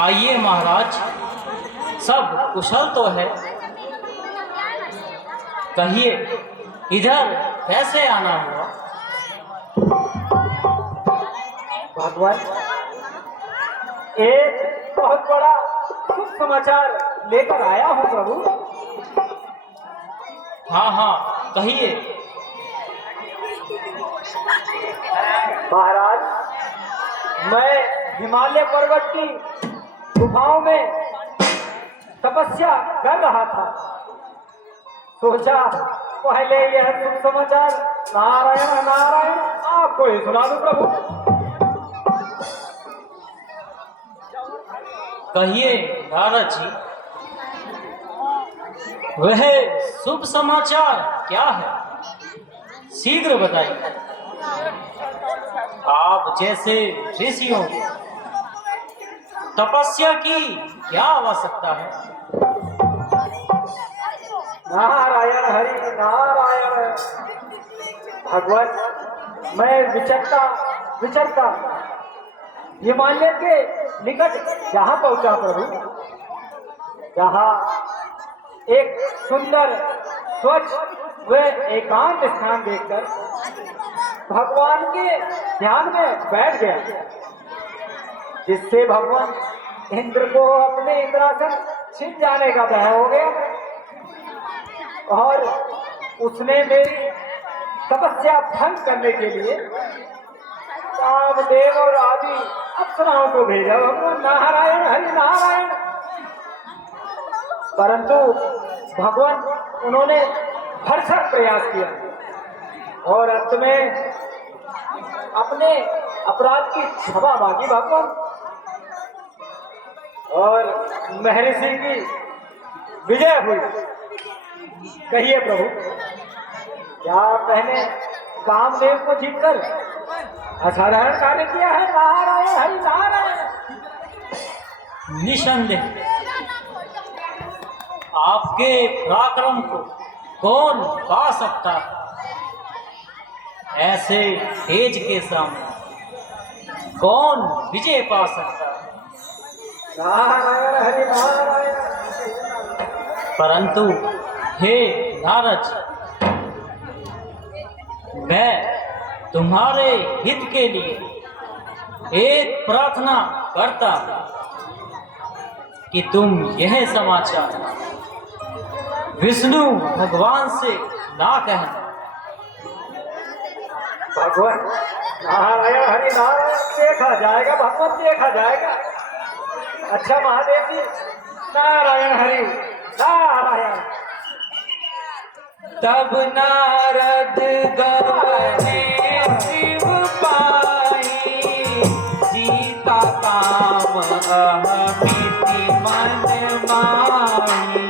आइए महाराज, सब कुशल तो है। कहिए इधर कैसे आना हुआ? भगवान, एक बहुत बड़ा शुभ समाचार लेकर आया हूँ प्रभु। हाँ हाँ, कहिए। महाराज, मैं हिमालय पर्वत की गुफाओं में तपस्या कर रहा था। सोचा पहले यह शुभ समाचार नारायण नारायण आपको ही सुना दूं प्रभु। कहिए नारद जी, वह शुभ समाचार क्या है? शीघ्र बताइए। आप जैसे ऋषियों की तपस्या की क्या आवश्यकता है? नारायण हरि नारायण। भगवान, मैं विचरता हिमालय के निकट जहाँ पहुंचा प्रभु, जहाँ एक सुंदर स्वच्छ व एकांत स्थान देखकर भगवान के ध्यान में बैठ गया, जिससे भगवान इंद्र को अपने इंद्रासन छिन जाने का भय हो गया और उसने मेरी तपस्या भंग करने के लिए कामदेव और आदि अप्सराओं को भेजा। भगवान नारायण हरि नारायण। परंतु भगवान उन्होंने भरसक प्रयास किया और अंत में अपने अपराध की क्षमा मांगी भगवान, और महर्षि की विजय हुई। कहिए प्रभु, क्या मैंने कामदेव को जीतकर असाधारण कार्य किया है? नारायण हरि नारायण। निसंदेह आपके पराक्रम को कौन पा सकता है? ऐसे तेज के सामने कौन विजय पा सकता है? नारायण हरि नारायण। परंतु हे नारद, मैं तुम्हारे हित के लिए एक प्रार्थना करता हूं कि तुम यह समाचार विष्णु भगवान से ना कहना। भगवान नारायण हरि नारायण। देखा जाएगा भगवान, देखा जाएगा। अच्छा महादेव जी, नारायण हरि नारायण। तब नारद गवने शिव पाई, जीता काम अहमिति मन माई।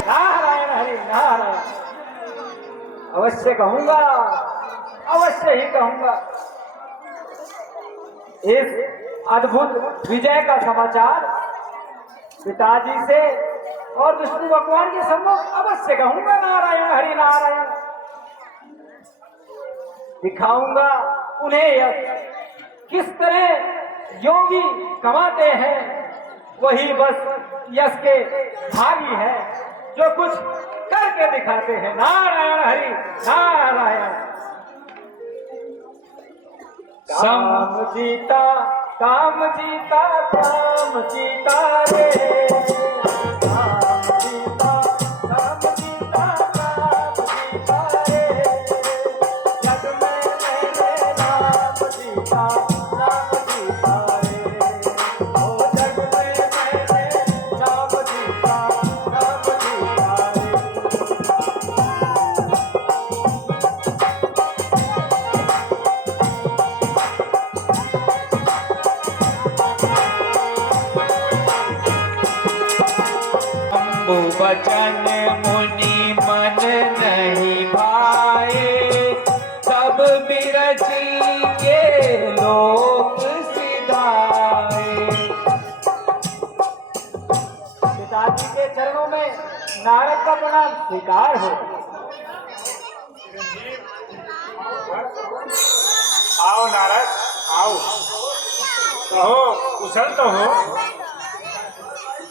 नारायण हरि नारायण। अवश्य कहूंगा, अवश्य ही कहूंगा। इस अद्भुत विजय का समाचार पिताजी से और विष्णु भगवान के सम्मुख अवश्य कहूंगा। नारायण हरि नारायण। दिखाऊंगा उन्हें यश किस तरह योगी कमाते हैं। वही बस यश के भागी है जो कुछ करके दिखाते हैं। नारायण हरि नारायण। काम जीता काम जीता काम जीता रे। काम जीता काम जीता काम जीता रे। जग में मैंने राम जीता। प्रभु वचन मुनि मन नहीं भाए, सब बिरज के लोक सिधाए। पिताजी के चरणों में नारद का प्रणाम स्वीकार हो। आओ नारद, आओ, कहो कुशल तो हो।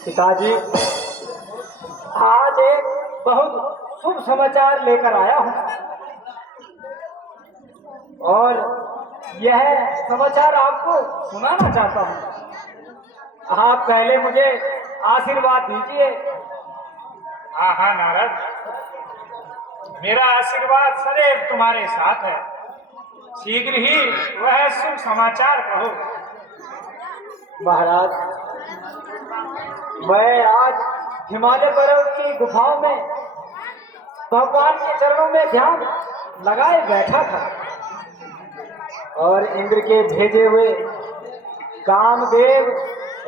पिताजी, आज एक बहुत शुभ समाचार लेकर आया हूँ और यह समाचार आपको सुनाना चाहता हूँ। आप पहले मुझे आशीर्वाद दीजिए। हाँ हाँ नारद, मेरा आशीर्वाद सदैव तुम्हारे साथ है। शीघ्र ही वह शुभ समाचार कहो। महाराज, मैं आज हिमालय पर्वत की गुफाओं में भगवान के चरणों में ध्यान लगाए बैठा था और इंद्र के भेजे हुए कामदेव,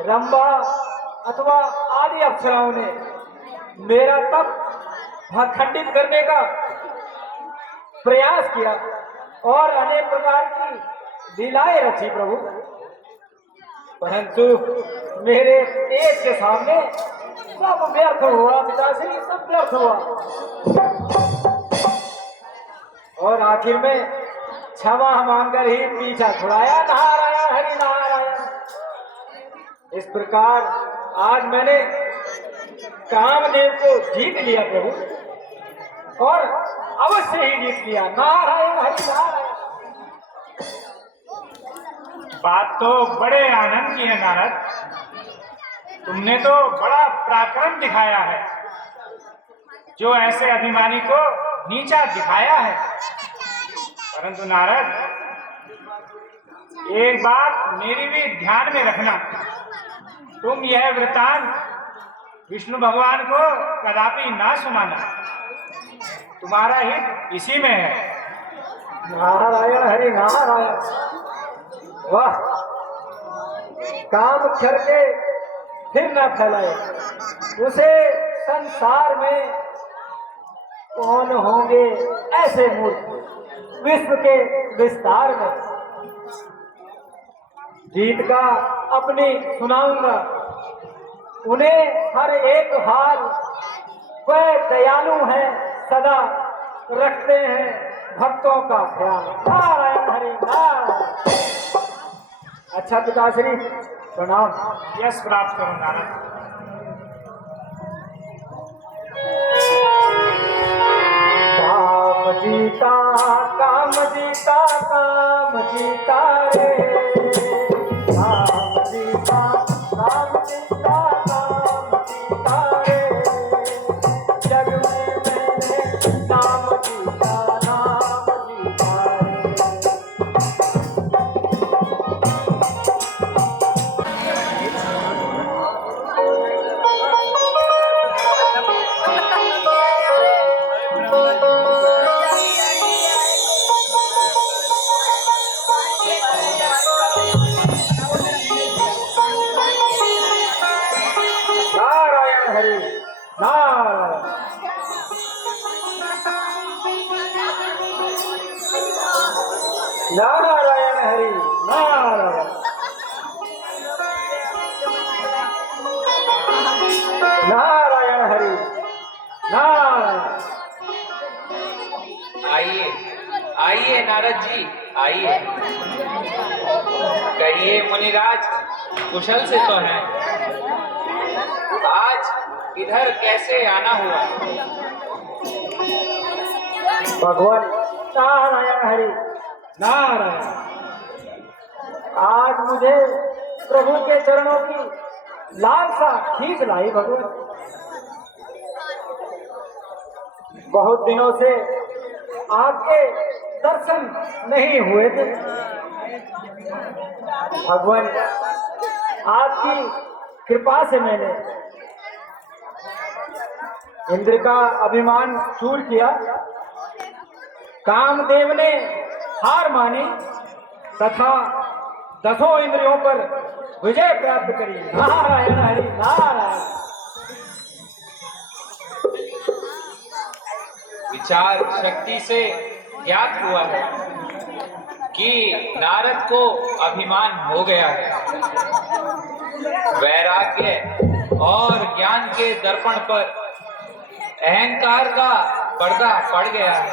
रंभा अथवा आदि अप्सराओं ने मेरा तप खंडित करने का प्रयास किया और अनेक प्रकार की लीलाएं रची प्रभु, परंतु मेरे तेज के सामने सब व्यर्थ हुआ। पिताश्री, सब व्यर्थ हुआ और आखिर में क्षमा मांगकर ही पीछा छुड़ाया। नारायण हरि नारायण। इस प्रकार आज मैंने कामदेव को जीत लिया प्रभु, और अवश्य ही जीत लिया। नारायण हरि नारायण। बात तो बड़े आनंद की है नारद, तुमने तो बड़ा पराक्रम दिखाया है, जो ऐसे अभिमानी को नीचा दिखाया है। परंतु नारद, एक बात मेरी भी ध्यान में रखना, तुम यह वृतांत विष्णु भगवान को कदापि ना सुनाना, तुम्हारा हित इसी में है। नारायण हरि नारायण। वाह, काम करके फिर न फैलाए, उसे संसार में कौन होंगे ऐसे मूर्ख विश्व के विस्तार में। जीत का अपनी सुनाऊंगा उन्हें हर एक हाल। वह दयालु हैं, सदा रखते हैं भक्तों का ख्याल। नारायण हरि नारायण। अच्छा पिताश्री, प्रणाम। यश प्राप्त करो नारद। काम जीता काम जीता काम जीता रे, काम जीता काम जीता काम जीता रे, जग में मैंने नाम जीता रे। नारायण हरि नारायण। नारायण हरि नारायण। नारायण हरि नारायण। आइए आइए नारद जी, आइए। कहिए मुनिराज, कुशल से तो हैं? आज इधर कैसे आना हुआ? भगवान नारायण हरि नारायण। आज मुझे प्रभु के चरणों की लालसा खींच लाई भगवान। बहुत दिनों से आपके दर्शन नहीं हुए थे भगवान। आपकी कृपा से मैंने इंद्र का अभिमान चूर किया, कामदेव ने हार मानी तथा दसों इंद्रियों पर विजय प्राप्त करी। नारायण हरि नारायण। विचार शक्ति से ज्ञात हुआ है कि नारद को अभिमान हो गया है। वैराग्य और ज्ञान के दर्पण पर अहंकार का पर्दा पड़ गया है,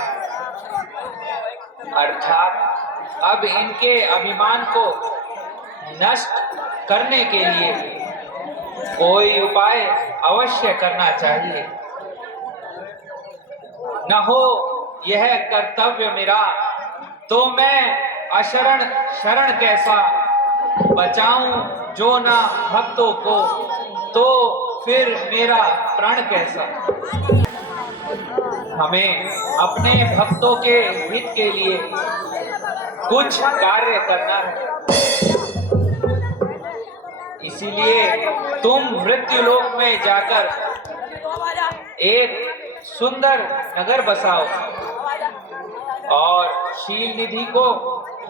अर्थात अब इनके अभिमान को नष्ट करने के लिए कोई उपाय अवश्य करना चाहिए। न हो यह कर्तव्य मेरा तो मैं अशरण शरण कैसा, बचाऊं जो ना भक्तों को तो फिर मेरा प्रण कैसा। हमें अपने भक्तों के हित के लिए कुछ कार्य करना है, इसीलिए तुम मृत्युलोक में जाकर एक सुंदर नगर बसाओ और शील निधि को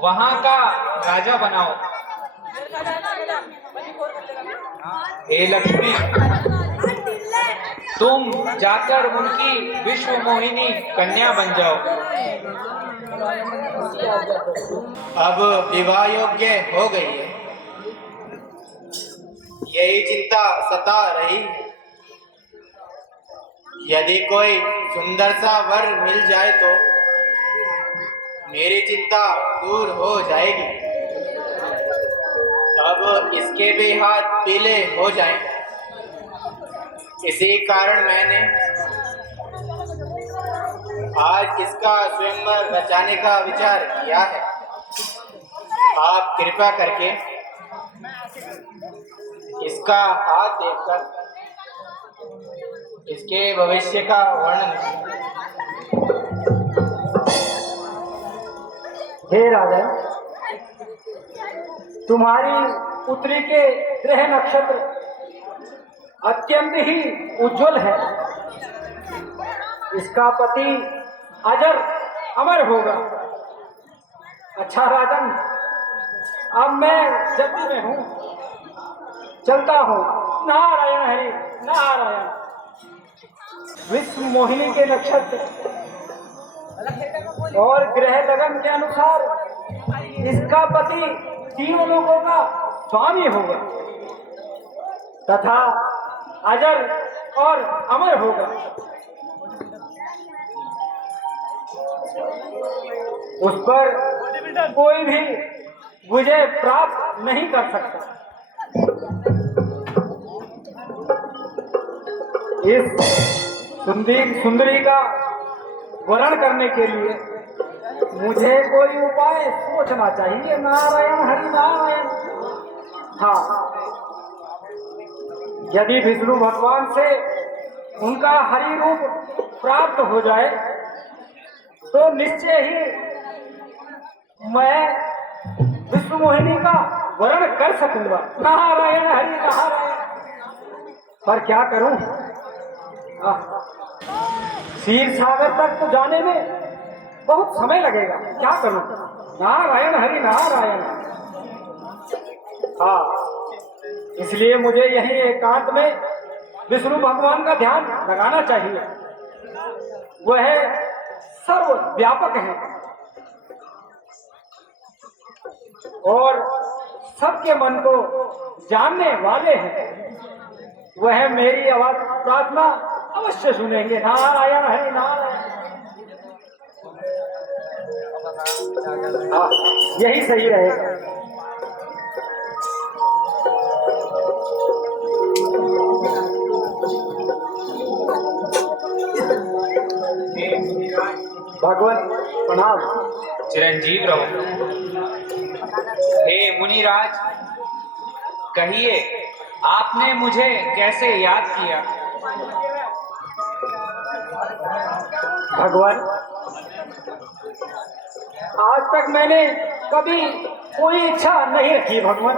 वहां का राजा बनाओ। हे लक्ष्मी, तुम जाकर उनकी विश्व मोहिनी कन्या बन जाओ। अब विवाह योग्य हो गई है, यही चिंता सता रही। यदि कोई सुंदर सा वर मिल जाए तो मेरी चिंता दूर हो जाएगी। अब इसके भी हाथ पीले हो जाएं, इसी कारण मैंने आज इसका स्वयंवर रचाने का विचार किया है। आप कृपा करके इसका हाथ देखकर इसके भविष्य का वर्णन। हे राजा, तुम्हारी पुत्री के ग्रह नक्षत्र अत्यंत ही उज्जवल है। इसका पति अजर अमर होगा। अच्छा राजन, अब मैं जल्दी में हूँ, चलता हूँ। नारायण हरि नारायण। विश्व मोहिनी के नक्षत्र और ग्रह लगन के अनुसार इसका पति तीनों लोगों का स्वामी होगा तथा अजर और अमर होगा। उस पर कोई भी विजय प्राप्त नहीं कर सकता। इस सुंदरी का वरण करने के लिए मुझे कोई उपाय सोचना चाहिए। नारायण हरि नारायण। हाँ, यदि विष्णु भगवान से उनका हरि रूप प्राप्त हो जाए तो निश्चय ही मैं विष्णु मोहिनी का वरण कर सकूंगा। नारायण हरि नारायण। पर क्या करूं? क्षीर सागर तक तो जाने में बहुत समय लगेगा। क्या करूं? नारायण हरि नारायण। हाँ, इसलिए मुझे यही एकांत में विष्णु भगवान का ध्यान लगाना चाहिए। वह सर्व व्यापक है और सबके मन को जानने वाले हैं। वह मेरी आवाज प्रार्थना अवश्य सुनेंगे। नारायण हरि नारायण। हाँ, यही सही रहेगा। भगवान प्रणाम। चिरंजीव रहो। हे मुनिराज, कहिए आपने मुझे कैसे याद किया? भगवान, आज तक मैंने कभी कोई इच्छा नहीं रखी भगवान,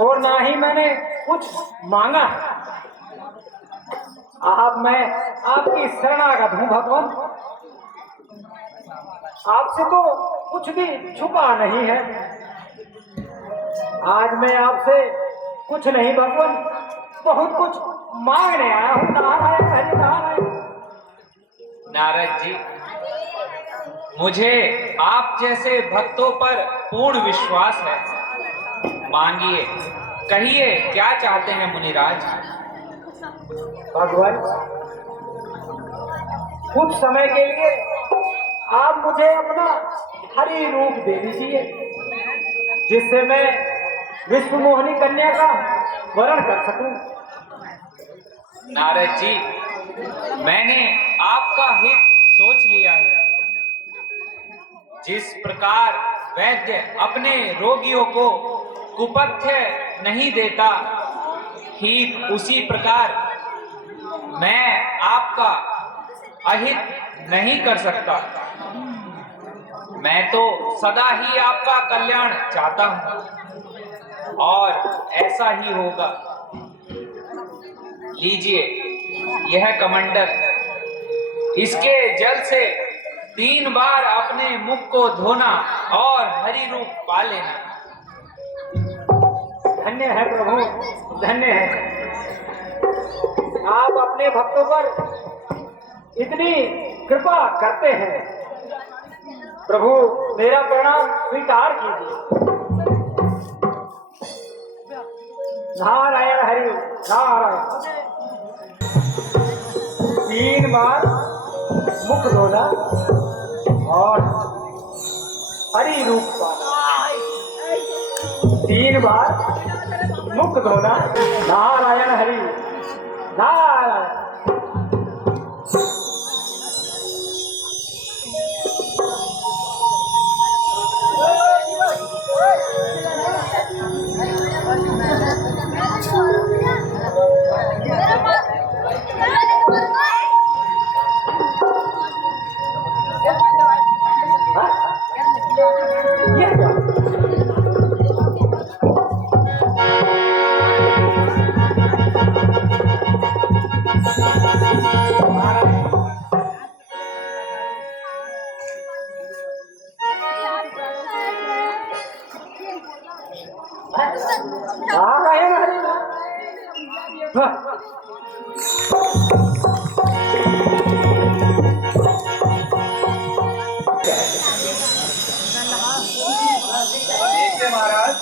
और ना ही मैंने कुछ मांगा। अब मैं आपकी शरणागत हूँ भगवान। आपसे तो कुछ भी छुपा नहीं है। आज मैं आपसे कुछ नहीं भगवान, बहुत कुछ मांगने आया हूँ। नारायण हरि नारायण। नारद जी, मुझे आप जैसे भक्तों पर पूर्ण विश्वास है। मांगिए, कहिए क्या चाहते हैं मुनिराज। भगवान, कुछ समय के लिए आप मुझे अपना हरि रूप दे दीजिए, जिससे मैं विश्व मोहिनी कन्या का वरण कर सकूं। नारद जी, मैंने आपका हित सोच लिया है। जिस प्रकार वैद्य अपने रोगियों को कुपथ्य नहीं देता, ठीक उसी प्रकार मैं आपका अहित नहीं कर सकता। मैं तो सदा ही आपका कल्याण चाहता हूं और ऐसा ही होगा। लीजिए यह कमंडल, इसके जल से 3 बार अपने मुख को धोना और हरि रूप पा लेना। धन्य है प्रभु, धन्य है। आप अपने भक्तों पर इतनी कृपा करते हैं। प्रभु, मेरा प्रणाम स्वीकार कीजिए। नारायण हरि नारायण। 3 बार मुख धोना और हरि रूप पाना। 3 बार मुख धोना। नारायण हरि नारायण। देखिए महाराज,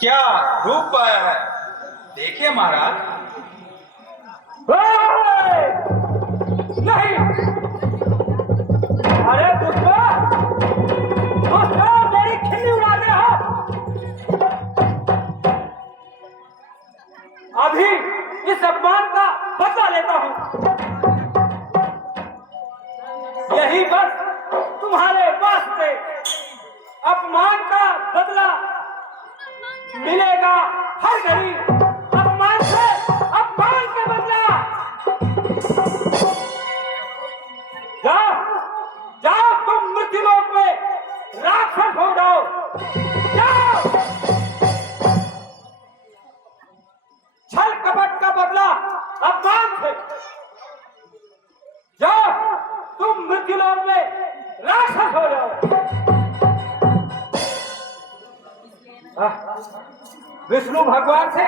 क्या रूप पाया है। देखिए महाराज। नहीं, अरे दुश्मन, मेरी खिल्ली उड़ाते हो। अभी इस अपमान का बदला लेता हूं। यही बस तुम्हारे वास्ते अपमान का बदला मिलेगा हर घड़ी। अपमान से अपमान का बदला। जाओ जाओ, तुम मृत्युलोक में राक्षस हो जाओ। जाओ, छल कपट का बदला अपमान से। जाओ, तुम मृत्युलोक में राक्षस हो जाओ। विष्णु भगवान से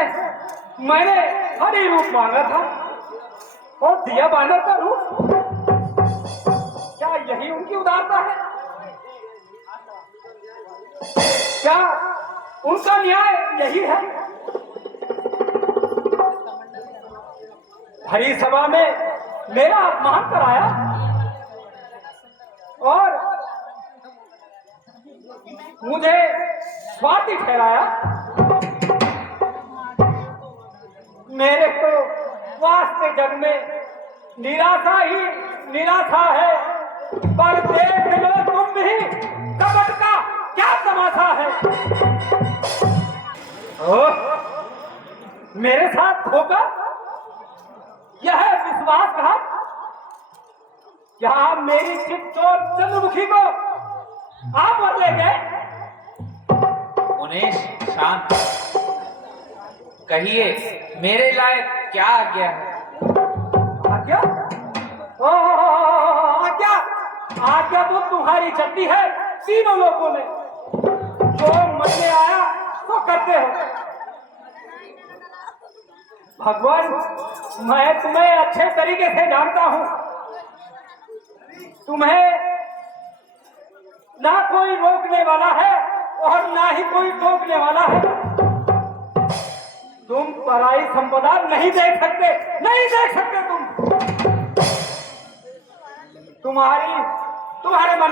मैंने हरि रूप मांगा था और दिया बानर का रूप। क्या यही उनकी उदारता है? क्या उनका न्याय यही है? हरि सभा में मेरा अपमान कराया और मुझे स्वार्थी ठहराया। मेरे तो वास्ते जग में निराशा ही निराशा है। पर देख लो तुम भी कपट का क्या तमाशा है। मेरे साथ धोखा, यह विश्वासघात। क्या मेरी चित्तौड़ चंद्रमुखी को आप मर ले गए? मुनेश, शांत। कहिए मेरे लायक क्या आज्ञा है। आज्ञा? आज्ञा आज्ञा तो तुम्हारी चलती है तीनों लोगों में। जो मन में आया तो करते हो। भगवान, मैं तुम्हें अच्छे तरीके से जानता हूं। तुम्हें ना कोई रोकने वाला है और ना ही कोई टोकने वाला है। तुम पराई संपदा नहीं देख सकते, नहीं देख सकते तुम। तुम्हारे मन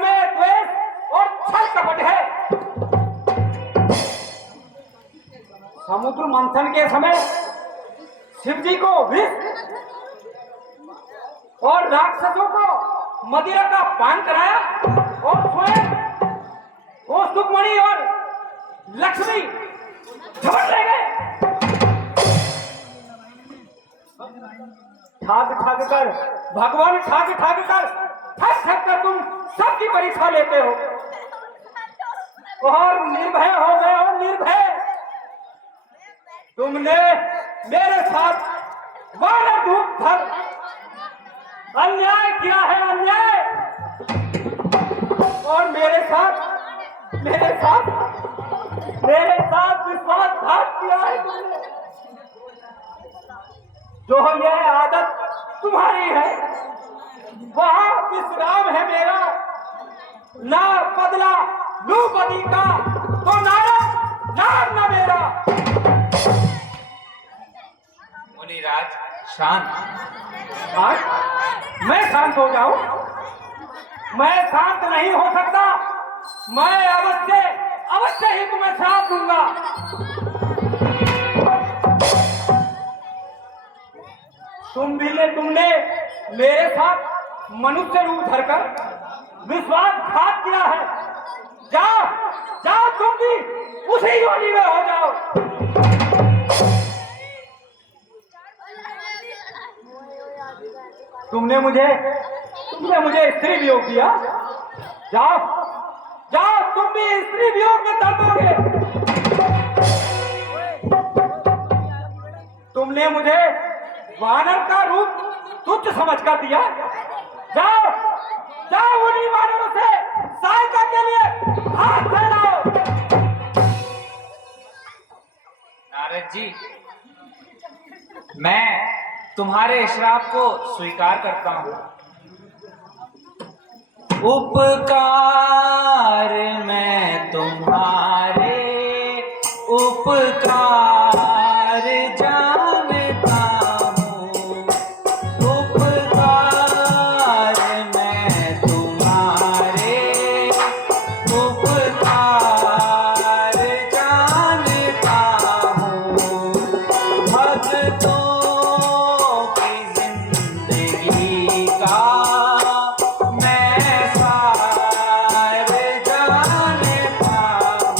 में द्वेष और छल कपट है। समुद्र मंथन के समय शिव जी को विष और राक्षसों को मदिरा का पान कराया और स्वयं वो सुखमणि और लक्ष्मी झपट ले गए। ठाक कर भगवान, ठाक कर तुम सबकी परीक्षा लेते हो और निर्भय हो गए हो, निर्भय। तुमने मेरे साथ वानर रूप धर अन्याय किया है, अन्याय। और मेरे साथ विश्वासघात किया है तुमने। जो यह आदत तुम्हारी है, वहां विश्राम है मेरा। ना बदला लू बदी का तो नाम न मेरा। मुनिराज शांत। मैं शांत हो जाऊं? मैं शांत नहीं हो सकता। मैं अवश्य ही तुम्हें श्राप दूंगा। तुमने मेरे साथ मनुष्य रूप धरकर विश्वासघात किया है। जाओ तुम भी उसी योनि में हो जाओ। तुमने मुझे स्त्री वियोग दिया। जाओ तुम भी स्त्री वियोग में दर्दोगे। तुमने मुझे वानर का रूप तुच्छ समझकर दिया। जाओ उन्हीं वानरों से सहायता के लिए हाथ फैलाओ। नारद जी, मैं तुम्हारे श्राप को स्वीकार करता हूं। उपकार मैं तुम्हारे उपकार जानता हूँ। उपकार मैं तुम्हारे उपकार जानता हूँ। भक्तों की जिंदगी का मैं सार जानता हूँ।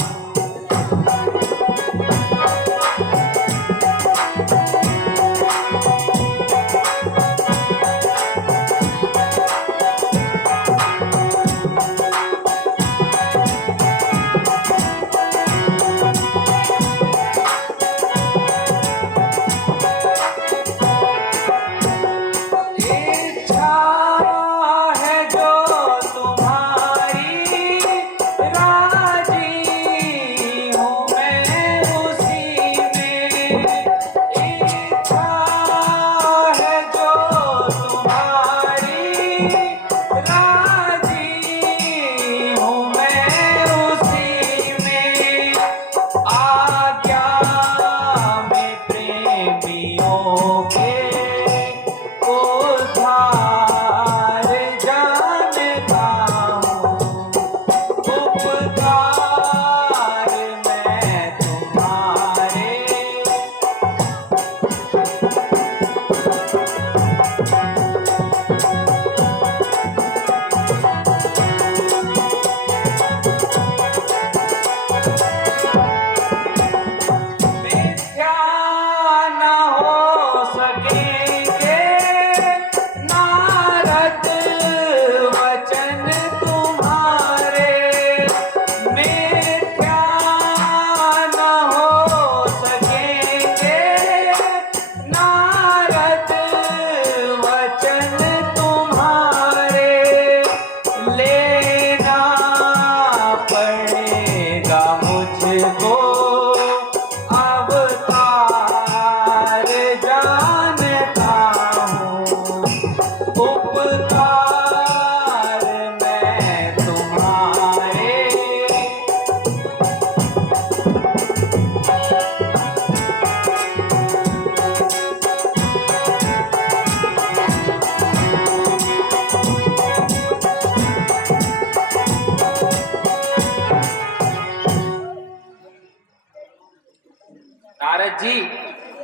जी,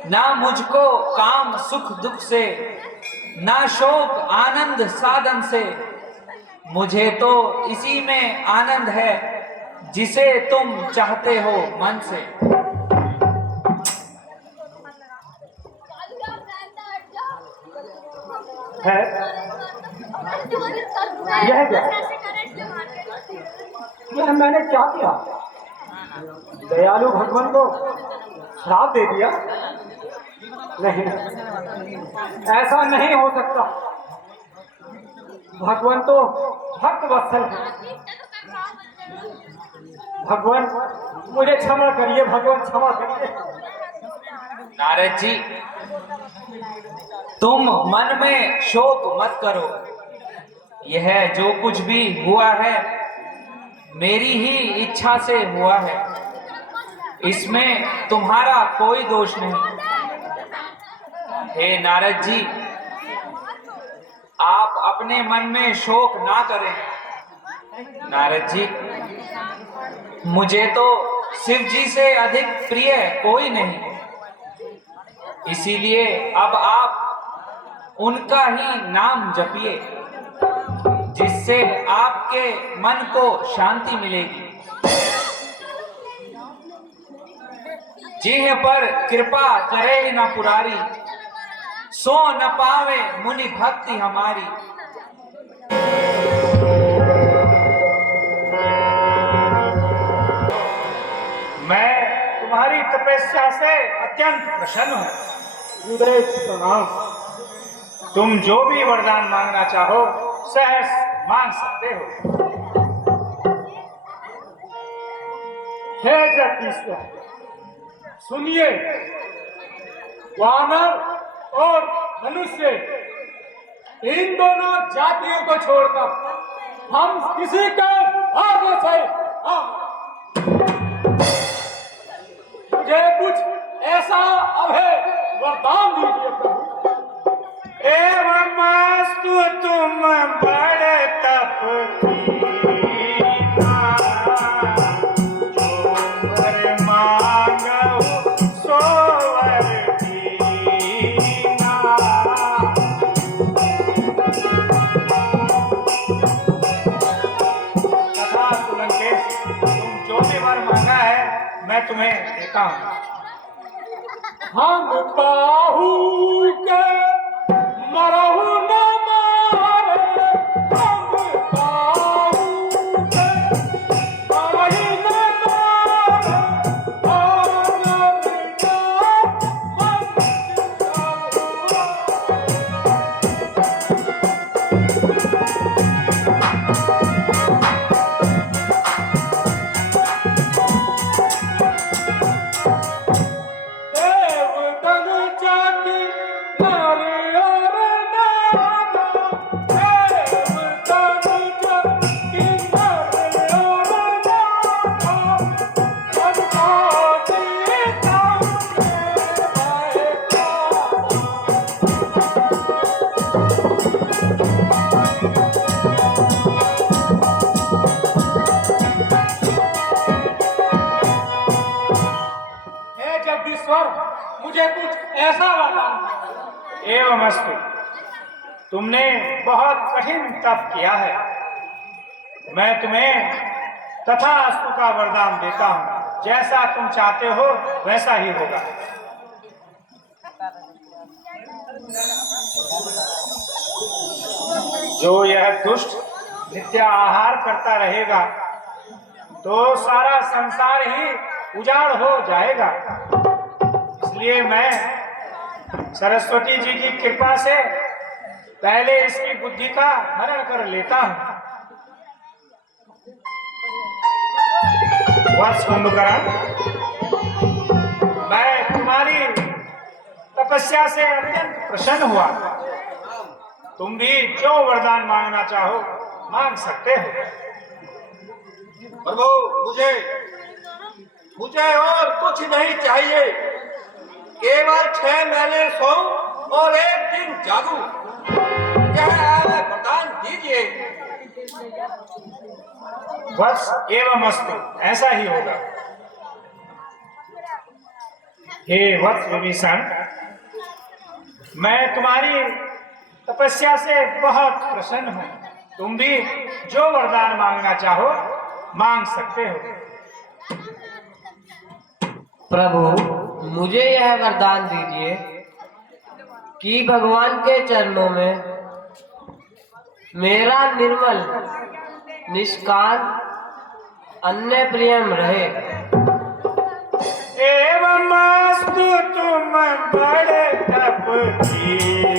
ना मुझको काम सुख दुख से, ना शोक आनंद साधन से, मुझे तो इसी में आनंद है जिसे तुम चाहते हो मन से। है यह क्या? यह मैंने क्या किया? दयालु भगवान को श्राप दे दिया? नहीं, ऐसा नहीं हो सकता। भगवान तो भक्त वत्सल है। भगवान मुझे क्षमा करिए, भगवान क्षमा करिए। नारद जी, तुम मन में शोक मत करो। यह जो कुछ भी हुआ है मेरी ही इच्छा से हुआ है, इसमें तुम्हारा कोई दोष नहीं। हे नारद जी, आप अपने मन में शोक ना करें। नारद जी, मुझे तो शिव जी से अधिक प्रिय कोई नहीं, इसीलिए अब आप उनका ही नाम जपिए, जिससे आपके मन को शांति मिलेगी। जिह पर कृपा करे न पुरारी, सो न पावे मुनि भक्ति हमारी। मैं तुम्हारी तपस्या से अत्यंत प्रसन्न हूँ। हृदय प्रणाम। तुम जो भी वरदान मांगना चाहो सहज मांग सकते हो। हे जगदीश्वर, सुनिए, वानर और मनुष्य इन दोनों जातियों को छोड़कर हम किसी के आगे से मुझे कुछ ऐसा अभय वरदान दीजिए प्रभु। एवं मस्तु तुम बड़े तप कीना, जो वर मांगो सो वर दीना। तथा सुलंकेश, तुम जो भी वर मांगा है मैं तुम्हें देता हूँ। हम बाहू के मरहु न मारे, हम बाहू के मरहु न मारे, आनंद का देवतन जाति नारी और नाना, देवतन जाति नारी और नाना, सबको जीता हे जगदीश्वर, मुझे कुछ ऐसा वरदान। एवं अस्तु, तुमने बहुत कठिन तप किया है, मैं तुम्हें तथास्तु का वरदान देता हूँ। जैसा तुम चाहते हो वैसा ही होगा। जो यह दुष्ट नित्य आहार करता रहेगा तो सारा संसार ही उजाड़ हो जाएगा। इसलिए मैं सरस्वती जी की कृपा से पहले इसकी बुद्धि का हरण कर लेता हूँ। वत्स कुंभकर्ण, मैं तुम्हारी तपस्या से अत्यंत प्रसन्न हुआ। तुम भी जो वरदान मांगना चाहो मांग सकते हो। प्रभु, मुझे और कुछ नहीं चाहिए, केवल 6 महीने सोऊं और 1 दिन जागूं। यह वरदान दीजिए। बस एवं अस्तु, ऐसा ही होगा। हे वत्स विभीषण, मैं तुम्हारी तपस्या से बहुत प्रसन्न हूँ। तुम भी जो वरदान मांगना चाहो मांग सकते हो। प्रभु, मुझे यह वरदान दीजिए कि भगवान के चरणों में मेरा निर्मल निष्काम अन्य प्रियम रहे। एवं मस्तु तुम बड़े तप की